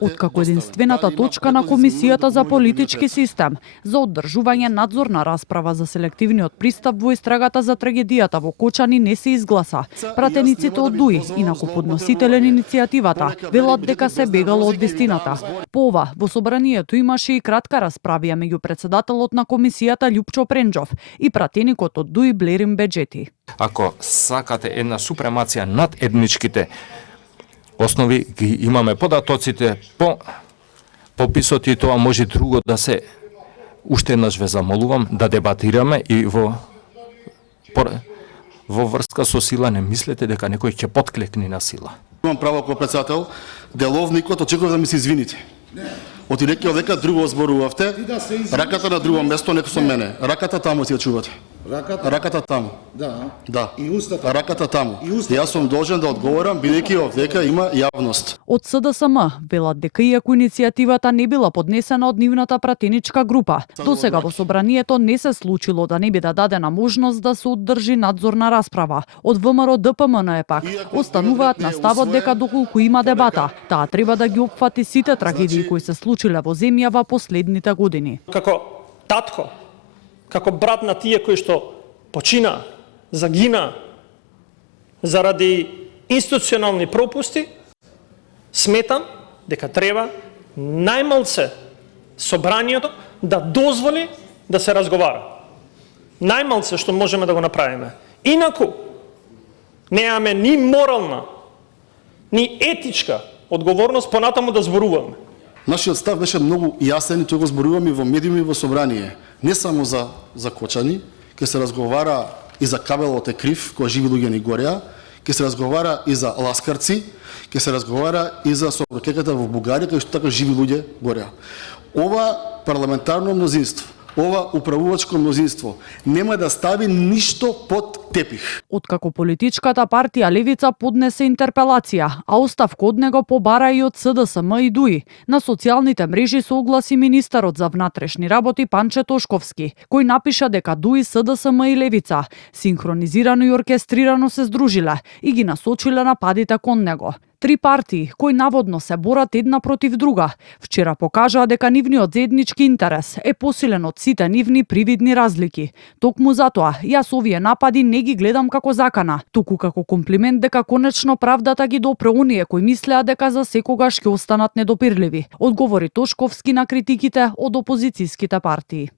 Откако единствената точка на Комисијата за политички систем за одржување надзорна расправа за селективниот пристап во истрагата за трагедијата во Кочани не се изгласа, пратениците од ДУИ, инаку подносителен иницијативата, велат дека се бегало од вистината. По ова, во собранието имаше и кратка расправија меѓу председателот на Комисијата Љупчо Пренџов и пратеникот од ДУИ Блерин Беџети. Ако сакате една супремација над етничките основи, ги имаме податоците по пописот и тоа може друго да се уште еднаш ве замолувам да дебатираме и во врска со сила не мислете дека некој ќе потклекне на сила. Имам право како председател, деловникот очекува да ми се извините. Отидејќи овека друго зборувавте, раката на друго место, не со мене. Раката таму си ја чувате. Раката таму. Да. И устата. Раката таму. Јас сум должен да одговорам бидејќи овдека има јавност. Од СДСМ велат дека иако иницијативата не била поднесена од нивната пратеничка група, досега во собранието не се случило да не биде дадена можност да се одржи надзорна расправа. Од ВМРО ДПМН пак остануваат на ставот дека доколку има дебата, таа треба да ги опфати сите трагедии кои се случиле во земјава последните години. Како татко, како брат на тие кои што почина, загина заради институционални пропусти, сметам дека треба најмалце собранието да дозволи да се разговара. Најмалце што можеме да го направиме. Инаку немаме ни морална, ни етичка одговорност понатаму да зборуваме. Нашиот став беше многу јасен и тој го зборуваме во медиуми и во собрание. Не само за Кочани, ќе се разговара и за кабелот е крив, кој живи луѓе ни гореа, ќе се разговара и за Ласкарци, ќе се разговара и за сообраќајката во Бугарија, кај што така живи луѓе гореа. Ова парламентарно мнозинство, ова управувачко мнозинство нема да стави ништо под тепих. Откако политичката партија Левица поднесе интерпелација, а оставка од него побара и од СДСМ и ДУИ, на социјалните мрежи се огласи министерот за внатрешни работи Панче Тошковски, кој напиша дека ДУИ, СДСМ и Левица синхронизирано и оркестрирано се здружиле и ги насочиле нападите кон него. Три партии, кои наводно се борат една против друга, вчера покажаа дека нивниот заеднички интерес е посилен од сите нивни привидни разлики. Токму затоа, јас овие напади не ги гледам како закана, туку како комплимент дека конечно правдата ги допре оние кои мислеа дека за секогаш ќе останат недопирливи, одговори Тошковски на критиките од опозицијските партии.